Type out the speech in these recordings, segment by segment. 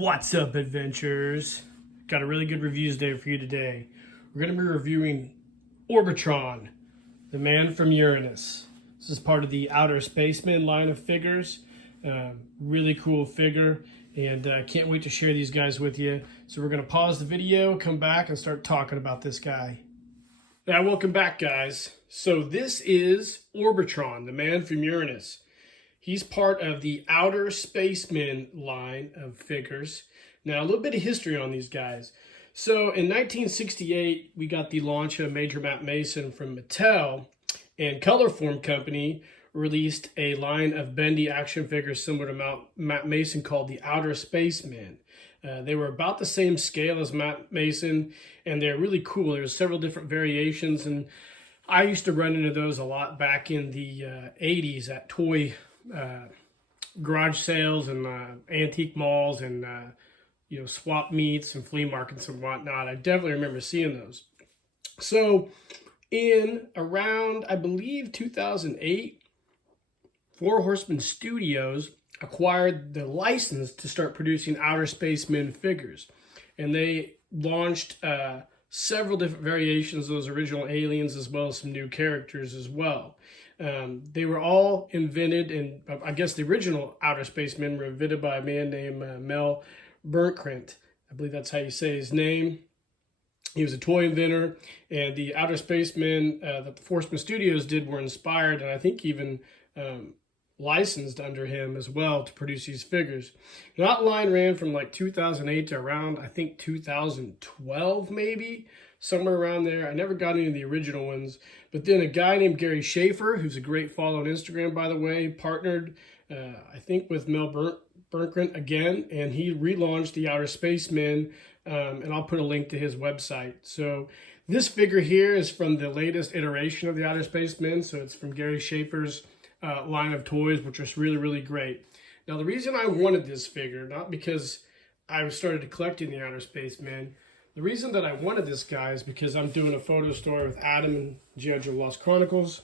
What's up, adventurers? Got a really good reviews day for you today. We're going to be reviewing Orbitron, the man from Uranus. This is part of the Outer Spaceman line of figures. Really cool figure, and can't wait to share these guys with you. So we're going to pause the video, come back, and start talking about this guy. Now, welcome back, guys. So this is Orbitron, the man from Uranus. He's part of the Outer Spaceman line of figures. Now, a little bit of history on these guys. So, in 1968, we got the launch of Major Matt Mason from Mattel, and Colorform Company released a line of bendy action figures similar to Matt Mason called the Outer Spaceman. They were about the same scale as Matt Mason, and they're really cool. There's several different variations, and I used to run into those a lot back in the 80s at toy garage sales and antique malls and swap meets and flea markets and whatnot. I definitely remember seeing those. So in around, I believe, 2008, Four Horsemen Studios acquired the license to start producing Outer Spacemen figures, and they launched several different variations of those original aliens, as well as some new characters as well. They were all invented, and I guess the original Outer Spacemen were invented by a man named Mel Burntkrent. I believe that's how you say his name. He was a toy inventor, and the Outer Spacemen that the Forceman Studios did were inspired, and I think even licensed under him as well to produce these figures. Now, that line ran from like 2008 to around, I think, 2012 maybe, somewhere around there. I never got any of the original ones, but then a guy named Gary Schaefer, who's a great follow on Instagram, by the way, partnered, I think, with Mel Burntkrent again, and he relaunched the Outer Spacemen, and I'll put a link to his website. So this figure here is from the latest iteration of the Outer Spacemen, so it's from Gary Schaefer's line of toys, which is really, really great. Now, the reason I wanted this figure, not because I started collecting the Outer Spacemen, the reason that I wanted this guy is because I'm doing a photo story with Adam and G.I. Joe Lost Chronicles,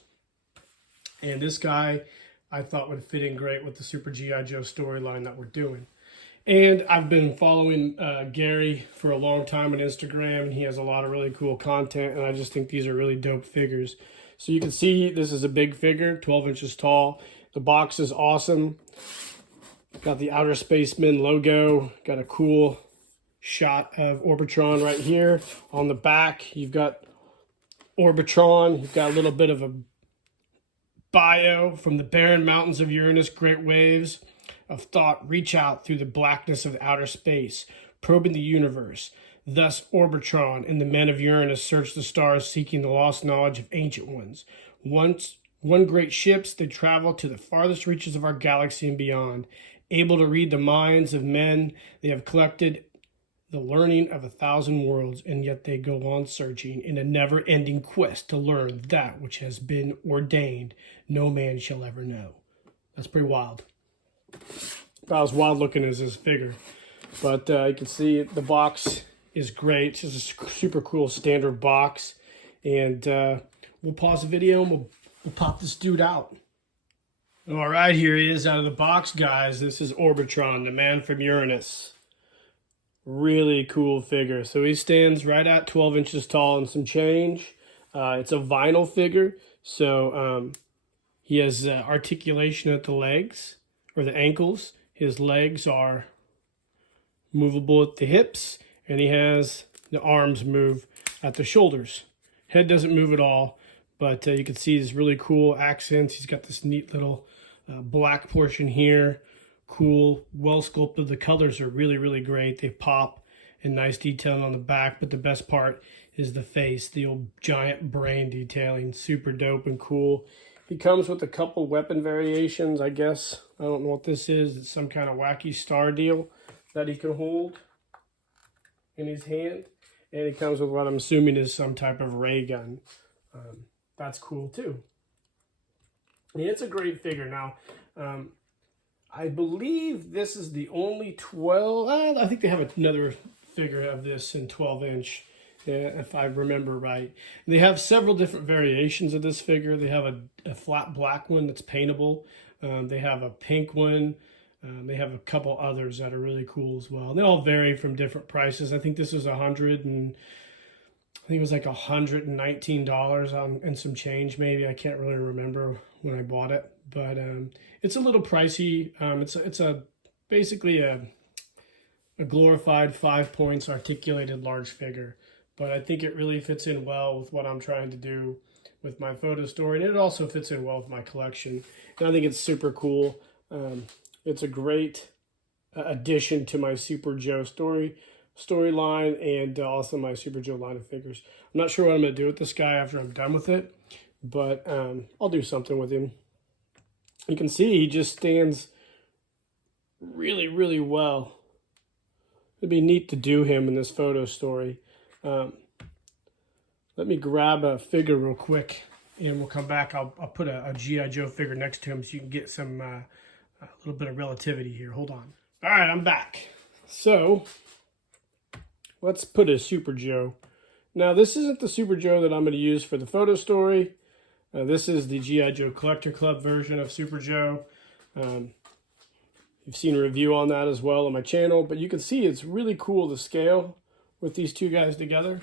and this guy I thought would fit in great with the Super G.I. Joe storyline that we're doing. And I've been following Gary for a long time on Instagram, and he has a lot of really cool content, and I just think these are really dope figures. So you can see this is a big figure, 12 inches tall. The box is awesome. Got the Outer Spaceman logo. Got a cool shot of Orbitron right here. On the back, you've got Orbitron. You've got a little bit of a bio from the barren mountains of Uranus, great waves of thought reach out through the blackness of outer space, probing the universe. Thus, Orbitron and the men of Uranus search the stars, seeking the lost knowledge of ancient ones. Once one great ships, they travel to the farthest reaches of our galaxy and beyond. Able to read the minds of men, they have collected the learning of 1,000 worlds, and yet they go on searching in a never-ending quest to learn that which has been ordained no man shall ever know. That's pretty wild. About as wild looking as this figure. But you can see the box is great. It's just a super cool standard box. And we'll pause the video and we'll pop this dude out. All right, here he is out of the box, guys. This is Orbitron, the man from Uranus. Really cool figure. So he stands right at 12 inches tall and some change. It's a vinyl figure. So he has articulation at the legs or the ankles. His legs are movable at the hips, and he has the arms move at the shoulders. Head doesn't move at all, but you can see these really cool accents. He's got this neat little black portion here. Cool, well sculpted. The colors are really, really great. They pop, and nice detailing on the back, but the best part is the face, the old giant brain detailing. Super dope and cool. He comes with a couple weapon variations, I guess. I don't know what this is. It's some kind of wacky star deal that he can hold in his hand. And he comes with what I'm assuming is some type of ray gun. That's cool too. I mean, it's a great figure. Now, I believe this is the only 12. I think they have another figure of this in 12 inch. If I remember right. They have several different variations of this figure. They have a flat black one that's paintable. They have a pink one, They have a couple others that are really cool as well. And they all vary from different prices. I think this was I think it was like $119 and some change maybe. I can't really remember when I bought it, but it's a little pricey. It's basically a glorified 5 points articulated large figure, but I think it really fits in well with what I'm trying to do with my photo story, and it also fits in well with my collection. And I think it's super cool. It's a great addition to my Super Joe storyline and also my Super Joe line of figures. I'm not sure what I'm going to do with this guy after I'm done with it, but I'll do something with him. You can see he just stands really, really well. It'd be neat to do him in this photo story. Let me grab a figure real quick, and we'll come back. I'll put a G.I. Joe figure next to him so you can get some a little bit of relativity here. Hold on. All right, I'm back. So let's put a Super Joe. Now, this isn't the Super Joe that I'm going to use for the photo story. This is the G.I. Joe Collector Club version of Super Joe. You've seen a review on that as well on my channel, but you can see it's really cool to scale with these two guys together.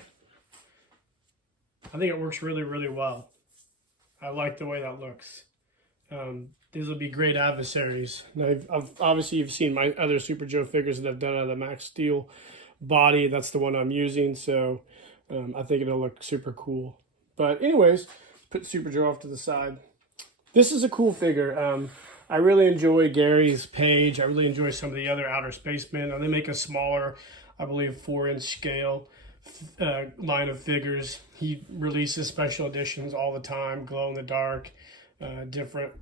I think it works really, really well. I like the way that looks. These will be great adversaries. Now, obviously, you've seen my other Super Joe figures that I've done out of the Max Steel body. That's the one I'm using, so I think it'll look super cool. But anyways, put Super Joe off to the side. This is a cool figure. I really enjoy Gary's page. I really enjoy some of the other Outer Spacemen. They make a smaller, I believe, 4-inch scale line of figures. He releases special editions all the time, glow in the dark, different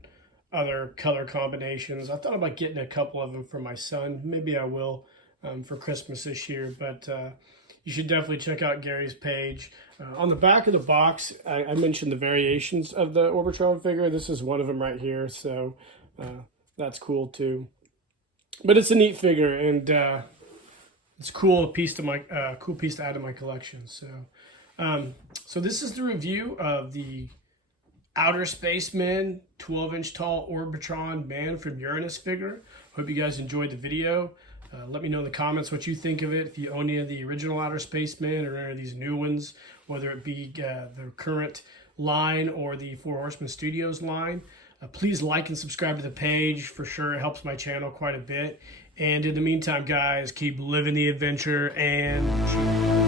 other color combinations. I thought about getting a couple of them for my son. Maybe I will for Christmas this year, but you should definitely check out Gary's page. On the back of the box, I mentioned the variations of the Orbitron figure. This is one of them right here, so that's cool too. But it's a neat figure, and it's a cool piece to add to my collection. So, so this is the review of the Outer Spaceman 12-inch tall Orbitron Man from Uranus figure. Hope you guys enjoyed the video. Let me know in the comments what you think of it. If you own any of the original Outer Spacemen or any of these new ones, whether it be the current line or the Four Horsemen Studios line. Please like and subscribe to the page. For sure, it helps my channel quite a bit. And in the meantime, guys, keep living the adventure and